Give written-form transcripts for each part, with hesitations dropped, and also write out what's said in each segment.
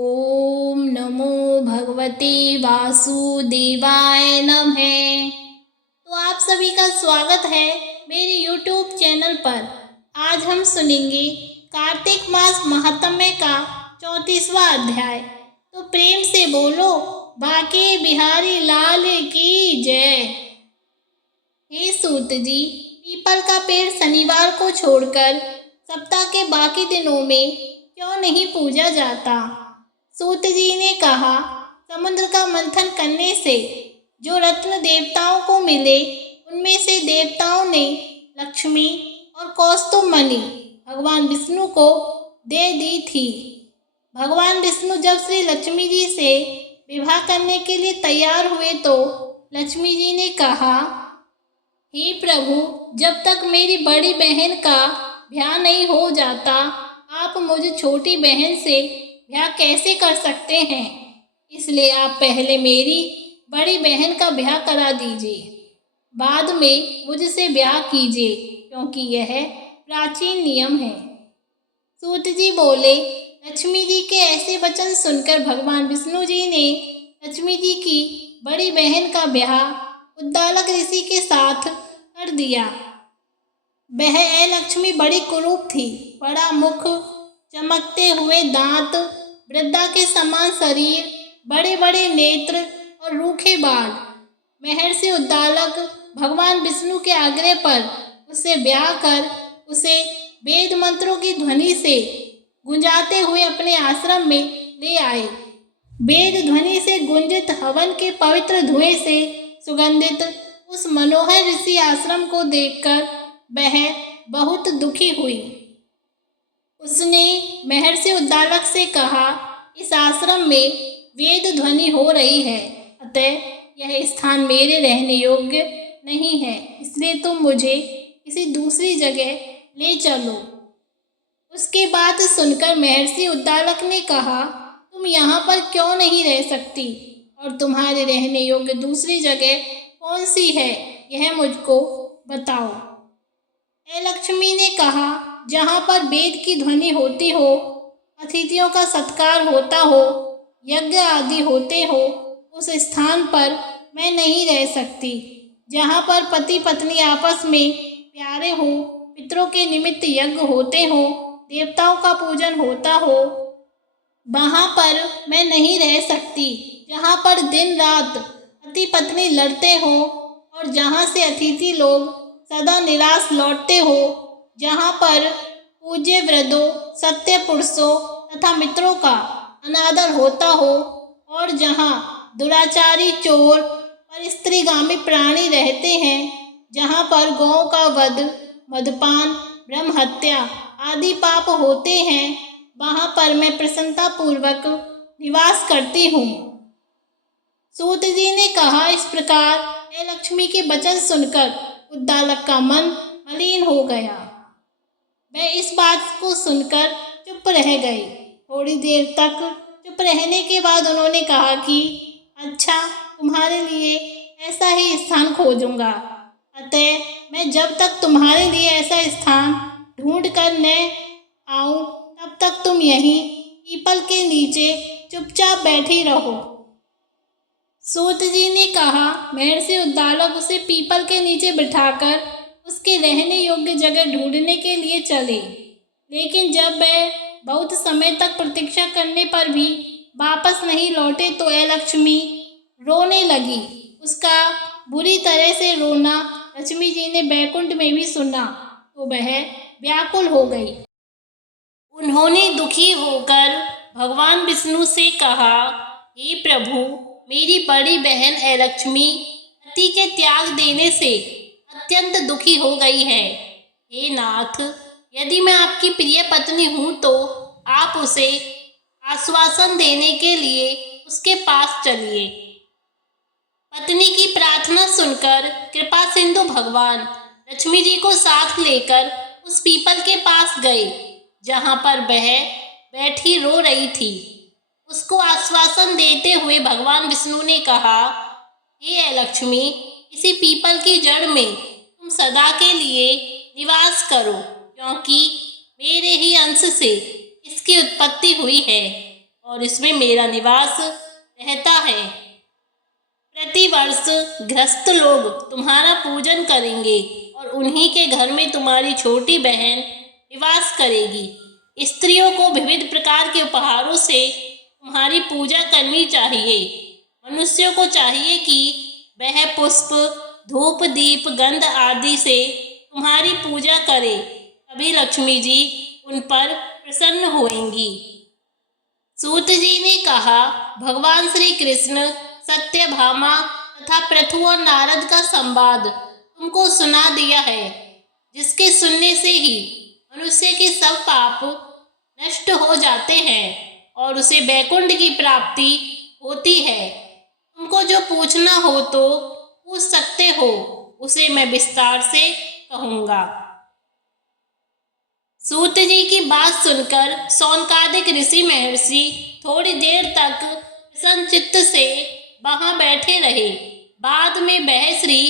ओम नमो भगवते वासुदेवाय नमः। तो आप सभी का स्वागत है मेरे YouTube चैनल पर। आज हम सुनेंगे कार्तिक मास महात्म्य का 34वां अध्याय। तो प्रेम से बोलो बाके बिहारी लाल की जय। हे सूत जी, पीपल का पेड़ शनिवार को छोड़कर सप्ताह के बाकी दिनों में क्यों नहीं पूजा जाता? सूत जी ने कहा, समुद्र का मंथन करने से जो रत्न देवताओं को मिले उनमें से देवताओं ने लक्ष्मी और कौस्तुभमणि भगवान विष्णु को दे दी थी। भगवान विष्णु जब श्री लक्ष्मी जी से विवाह करने के लिए तैयार हुए तो लक्ष्मी जी ने कहा, हे प्रभु, जब तक मेरी बड़ी बहन का ब्याह नहीं हो जाता आप मुझे छोटी बहन से ब्याह कैसे कर सकते हैं? इसलिए आप पहले मेरी बड़ी बहन का ब्याह करा दीजिए, बाद में मुझसे ब्याह कीजिए, क्योंकि यह प्राचीन नियम है। सूत जी बोले, लक्ष्मी जी के ऐसे वचन सुनकर भगवान विष्णु जी ने लक्ष्मी जी की बड़ी बहन का ब्याह उद्दालक ऋषि के साथ कर दिया। वह लक्ष्मी बड़ी कुरूप थी, बड़ा मुख, चमकते हुए दांत, वृद्धा के समान शरीर, बड़े बड़े नेत्र और रूखे बाल। महर्षि उद्दालक भगवान विष्णु के आग्रह पर उससे ब्याह कर उसे वेद मंत्रों की ध्वनि से गुंजाते हुए अपने आश्रम में ले आए। वेद ध्वनि से गुंजित हवन के पवित्र धुएं से सुगंधित उस मनोहर ऋषि आश्रम को देखकर वह बहुत दुखी हुई। उसने महर्षि उद्दालक से कहा, इस आश्रम में वेद ध्वनि हो रही है, अतः यह स्थान मेरे रहने योग्य नहीं है, इसलिए तुम मुझे किसी दूसरी जगह ले चलो। उसके बात सुनकर महर्षि उद्दालक ने कहा, तुम यहाँ पर क्यों नहीं रह सकती और तुम्हारे रहने योग्य दूसरी जगह कौन सी है, यह मुझको बताओ। लक्ष्मी ने कहा, जहाँ पर वेद की ध्वनि होती हो, अतिथियों का सत्कार होता हो, यज्ञ आदि होते हो, उस स्थान पर मैं नहीं रह सकती। जहाँ पर पति पत्नी आपस में प्यारे हो, पितरों के निमित्त यज्ञ होते हो, देवताओं का पूजन होता हो, वहाँ पर मैं नहीं रह सकती। जहाँ पर दिन रात पति पत्नी लड़ते हो और जहाँ से अतिथि लोग सदा निराश लौटते हो, जहाँ पर पूज्य वृद्धों, सत्य पुरुषों तथा मित्रों का अनादर होता हो और जहाँ दुराचारी, चोर और स्त्रीगामी प्राणी रहते हैं, जहाँ पर गौ का वध, मदपान, ब्रह्म हत्या आदि पाप होते हैं, वहाँ पर मैं प्रसन्नता पूर्वक निवास करती हूँ। सूत जी ने कहा, इस प्रकार लक्ष्मी के वचन सुनकर उद्दालक का मन मलिन हो गया। वह इस बात को सुनकर चुप रह गई। थोड़ी देर तक चुप रहने के बाद उन्होंने कहा कि अच्छा, तुम्हारे लिए ऐसा ही स्थान खोजूंगा, अतः मैं जब तक तुम्हारे लिए ऐसा स्थान ढूंढ कर न आऊं तब तक तुम यहीं पीपल के नीचे चुपचाप बैठी रहो। सूत जी ने कहा, महर्षि उद्दालक उसे पीपल के नीचे बिठाकर उसके रहने योग्य जगह ढूंढने के लिए चले, लेकिन जब वह बहुत समय तक प्रतीक्षा करने पर भी वापस नहीं लौटे तो लक्ष्मी रोने लगी। उसका बुरी तरह से रोना लक्ष्मी जी ने बैकुंठ में भी सुना तो वह व्याकुल हो गई। उन्होंने दुखी होकर भगवान विष्णु से कहा, हे प्रभु, मेरी बड़ी बहन लक्ष्मी पति के त्याग देने से अत्यंत दुखी हो गई है। हे नाथ, यदि मैं आपकी प्रिय पत्नी हूँ तो आप उसे आश्वासन देने के लिए उसके पास चलिए। पत्नी की प्रार्थना सुनकर कृपा सिंधु भगवान लक्ष्मी जी को साथ लेकर उस पीपल के पास गए, जहाँ पर वह बैठी रो रही थी। उसको आश्वासन देते हुए भगवान विष्णु ने कहा, हे लक्ष्मी, इसी पीपल की जड़ में तुम सदा के लिए निवास करो, क्योंकि मेरे ही अंश से इसकी उत्पत्ति हुई है और इसमें मेरा निवास रहता है। प्रतिवर्ष गृहस्थ लोग तुम्हारा पूजन करेंगे और उन्हीं के घर में तुम्हारी छोटी बहन निवास करेगी। स्त्रियों को विविध प्रकार के उपहारों से तुम्हारी पूजा करनी चाहिए। मनुष्यों को चाहिए कि वह पुष्प, धूप, दीप, गंध आदि से तुम्हारी पूजा करे, तभी लक्ष्मी जी उन पर प्रसन्न होंगी। सूत जी ने कहा, भगवान श्री कृष्ण सत्यभामा तथा पृथु और नारद का संवाद तुमको सुना दिया है, जिसके सुनने से ही मनुष्य के सब पाप नष्ट हो जाते हैं और उसे वैकुंठ की प्राप्ति होती है। तुमको जो पूछना हो तो पूछ सकते हो, उसे मैं विस्तार से कहूँगा। सूत जी की बात सुनकर शौनकादिक ऋषि महर्षि थोड़ी देर तक प्रसन्न चित्त से वहां बैठे रहे। बाद में वह श्री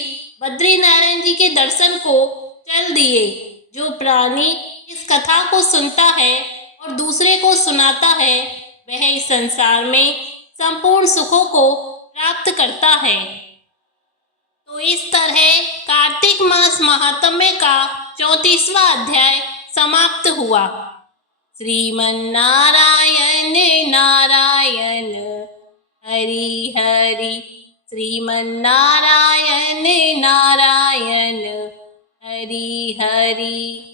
बद्रीनारायण जी के दर्शन को चल दिए। जो प्राणी इस कथा को सुनता है और दूसरे को सुनाता है, वह इस संसार में संपूर्ण सुखों को प्राप्त करता है। तो इस तरह कार्तिक मास महात्म्य का 34वां अध्याय समाप्त हुआ। श्रीमन्नारायण नारायण हरि हरि, श्रीमन्नारायण नारायण हरि हरि।